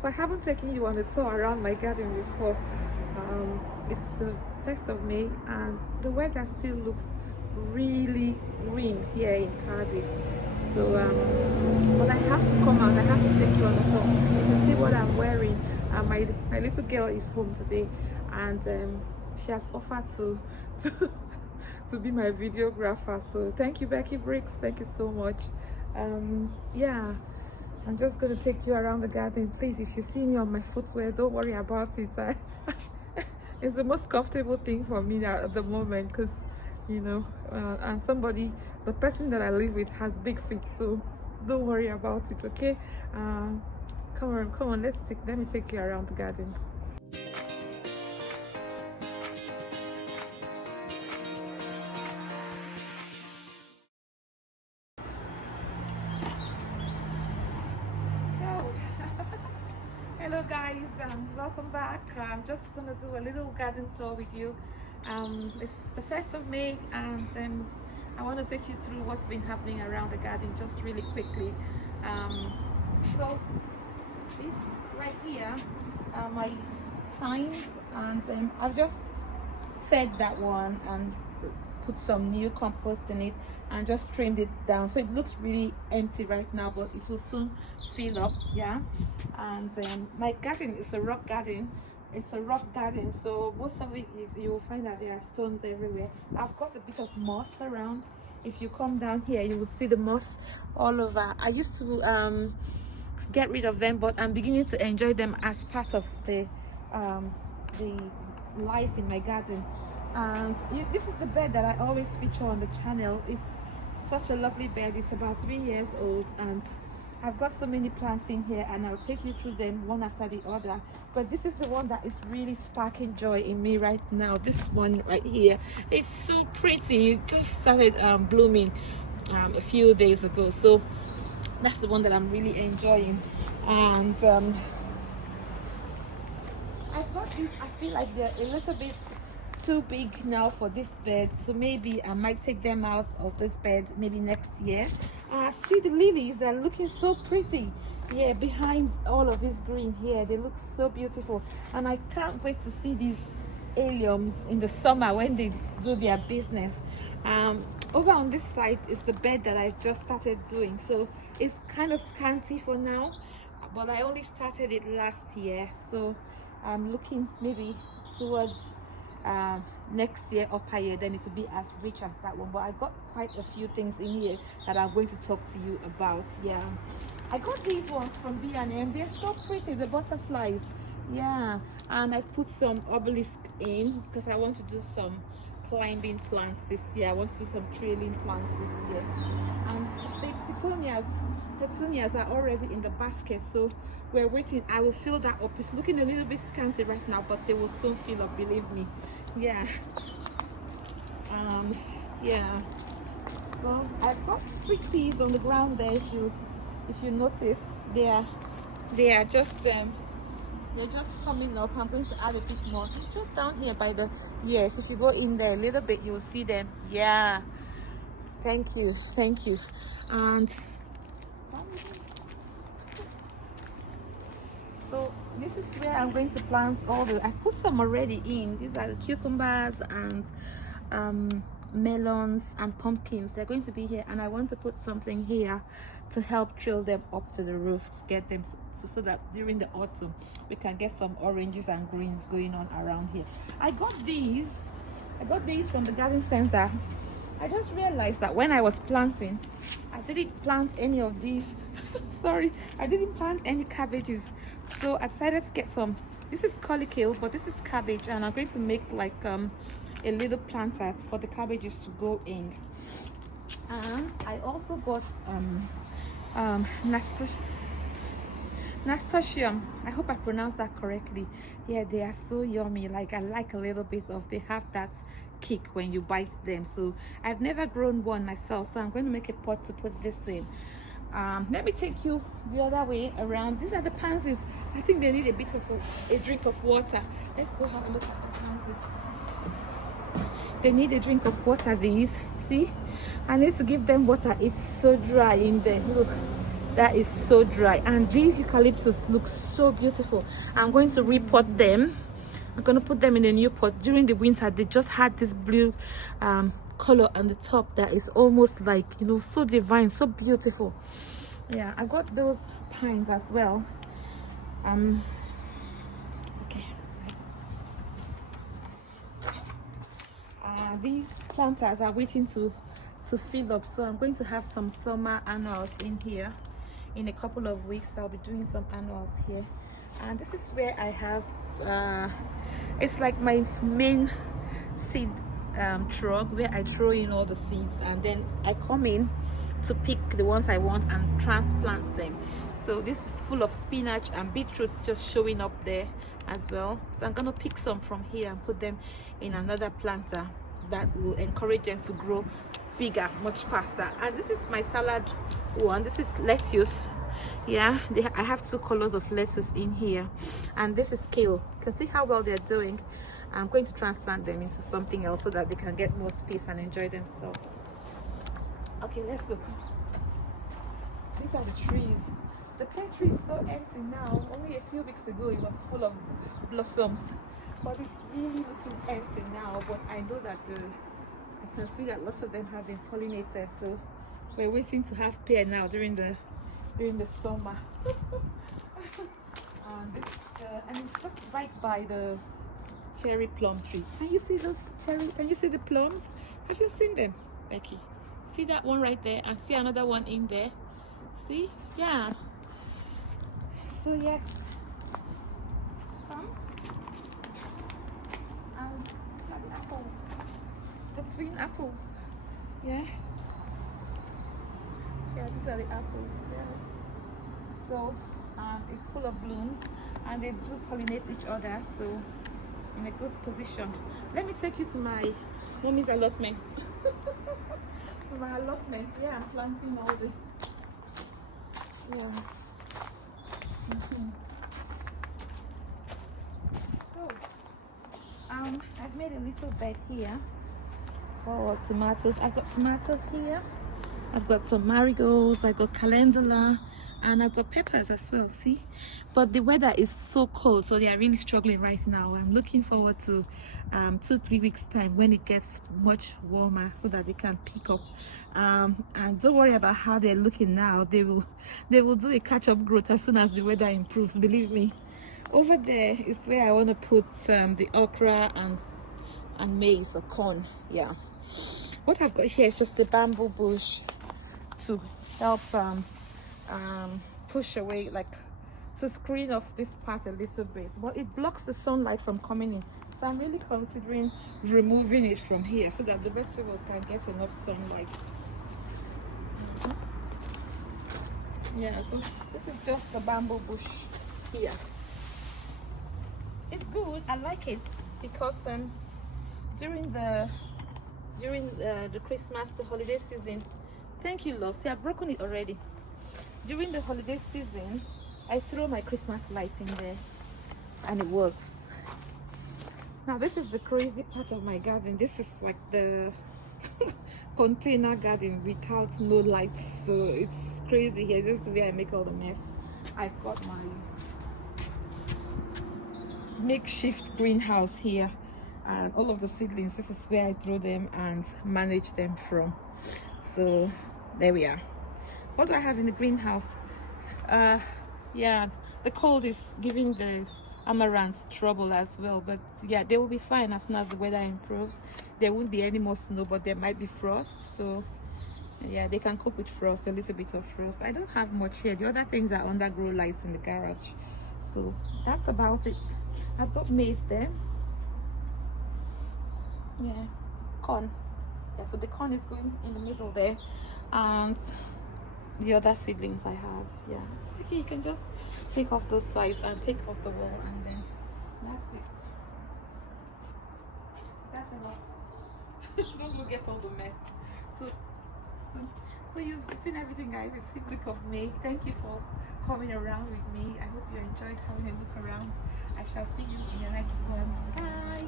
So I haven't taken you on a tour around my garden before. It's the 1st of May and the weather still looks really green here in Cardiff. So but I have to come out, I have to take you on a tour. You can see what I'm wearing. My little girl is home today, and she has offered to to be my videographer. So thank you, Becky Briggs, thank you so much. Yeah, I'm just going to take you around the garden. Please, if you see me on my footwear, don't worry about it. It's the most comfortable thing for me now at the moment, because you know, and the person that I live with has big feet, so don't worry about it, okay? Come on, let me take you around the garden. So hello guys, welcome back. I'm just gonna do a little garden tour with you. It's the 1st of May, and I want to take you through what's been happening around the garden just really quickly. So this right here are my pines, and I've just fed that one and put some new compost in it and just trimmed it down, so it looks really empty right now, but it will soon fill up. Yeah, and my garden is a rock garden. It's a rock garden, so most of it is, you will find that there are stones everywhere. I've got a bit of moss around. If you come down here, you would see the moss all over. I used to get rid of them, but I'm beginning to enjoy them as part of the life in my garden. And this is the bed that I always feature on the channel. It's such a lovely bed. It's about 3 years old, and I've got so many plants in here, and I'll take you through them one after the other. But this is the one that is really sparking joy in me right now. This one right here, it's so pretty. It just started blooming a few days ago, so that's the one that I'm really enjoying. And I got these. I feel like they're a little bit too big now for this bed, so maybe I might take them out of this bed maybe next year. See the lilies, they're looking so pretty. Yeah, behind all of this green here, they look so beautiful, and I can't wait to see these alliums in the summer when they do their business. Over on this side is the bed that I've just started doing, so it's kind of scanty for now, but I only started it last year, so I'm looking maybe towards next year, upper year, then it will be as rich as that one. But I got quite a few things in here that I'm going to talk to you about. Yeah, I got these ones from B&M. They're so pretty, the butterflies. Yeah, and I put some obelisk in because I want to do some climbing plants this year. I want to do some trailing plants this year. And the petunias are already in the basket, so we're waiting. I will fill that up. It's looking a little bit scanty right now, but they will soon fill up, believe me. Yeah. Yeah, so I've got sweet peas on the ground there. If you notice, they are just they're just coming up. I'm going to add a bit more. It's just down here by the, yes, if you go in there a little bit, you'll see them. Yeah, thank you. And so this is where I'm going to plant all the, I've put some already in. These are the cucumbers and melons and pumpkins. They're going to be here, and I want to put something here to help trail them up to the roof to get them so that during the autumn we can get some oranges and greens going on around here. I got these from the garden center. I just realized that when I was planting, I didn't plant any of these. Sorry, I didn't plant any cabbages, so I decided to get some. This is colloquial, but this is cabbage, and I'm going to make like a little planter for the cabbages to go in. And I also got nasturtium. I hope I pronounced that correctly. Yeah, they are so yummy. Like, I like a little bit of, they have that kick when you bite them. So I've never grown one myself, so I'm going to make a pot to put this in. Let me take you the other way around. These are the pansies. I think they need a bit of a drink of water. Let's go have a look at the pansies. They need a drink of water. These, see, I need to give them water. It's so dry in there. Look, that is so dry. And these eucalyptus look so beautiful. I'm going to repot them. I'm going to put them in a new pot. During the winter, they just had this blue color on the top that is almost like, you know, so divine, so beautiful. Yeah, I got those pines as well. Okay. These planters are waiting to fill up, so I'm going to have some summer annuals in here. In a couple of weeks I'll be doing some annuals here, and this is where I have it's like my main seed truck where I throw in all the seeds, and then I come in to pick the ones I want and transplant them. So this is full of spinach and beetroot just showing up there as well. So I'm gonna pick some from here and put them in another planter that will encourage them to grow bigger much faster. And this is my salad one. This is lettuce. Yeah, I have two colors of lettuce in here, and this is kale. You can see how well they're doing. I'm going to transplant them into something else so that they can get more space and enjoy themselves. Okay, let's go. These are the trees. The pear tree is so empty now. Only a few weeks ago it was full of blossoms, but it's really looking empty now. But I know that I can see that lots of them have been pollinated, so we're waiting to have pear now during the summer. And it's just right by the cherry plum tree. Can you see those cherries? Can you see the plums? Have you seen them, Becky? See that one right there, and see another one in there. See? Yeah. So yes. Come. And these are the apples. The twin apples. Yeah. Yeah, these are the apples. Yeah. So it's full of blooms, and they do pollinate each other, so in a good position. Let me take you to my mommy's allotment. To my allotment. Yeah, I'm planting all the So I've made a little bed here for tomatoes. I've got tomatoes here, I've got some marigolds, I've got calendula, and I've got peppers as well. See, but the weather is so cold, so they are really struggling right now. I'm looking forward to 2-3 weeks time when it gets much warmer so that they can pick up. And don't worry about how they're looking now. They will do a catch-up growth as soon as the weather improves, believe me. Over there is where I want to put the okra and maize or corn. Yeah, what I've got here is just a bamboo bush to help push away, like to screen off this part a little bit, but it blocks the sunlight from coming in. So I'm really considering removing it from here so that the vegetables can get enough sunlight. Yeah, so this is just a bamboo bush here. It's good. I like it because during the Christmas, the holiday season. Thank you, love. See, I've broken it already. During the holiday season, I throw my Christmas lights in there, and it works. Now this is the crazy part of my garden. This is like the container garden without no lights, so it's crazy here. This is where I make all the mess. I've got my makeshift greenhouse here, and all of the seedlings, this is where I throw them and manage them from. So there we are. What do I have in the greenhouse? Yeah, the cold is giving the amaranths trouble as well, but yeah, they will be fine as soon as the weather improves. There won't be any more snow, but there might be frost, so yeah, they can cope with frost, a little bit of frost. I don't have much here. The other things are under grow lights in the garage, so that's about it. I've got maize there. Yeah, corn. Yeah, so the corn is going in the middle there, and the other seedlings I have. Yeah, okay, you can just take off those sides and take off the wall, and then that's it. That's enough. Don't look at all the mess. So you've seen everything, guys. You've seen the look of me. Thank you for coming around with me. I hope you enjoyed having a look around. I shall see you in the next one. Bye.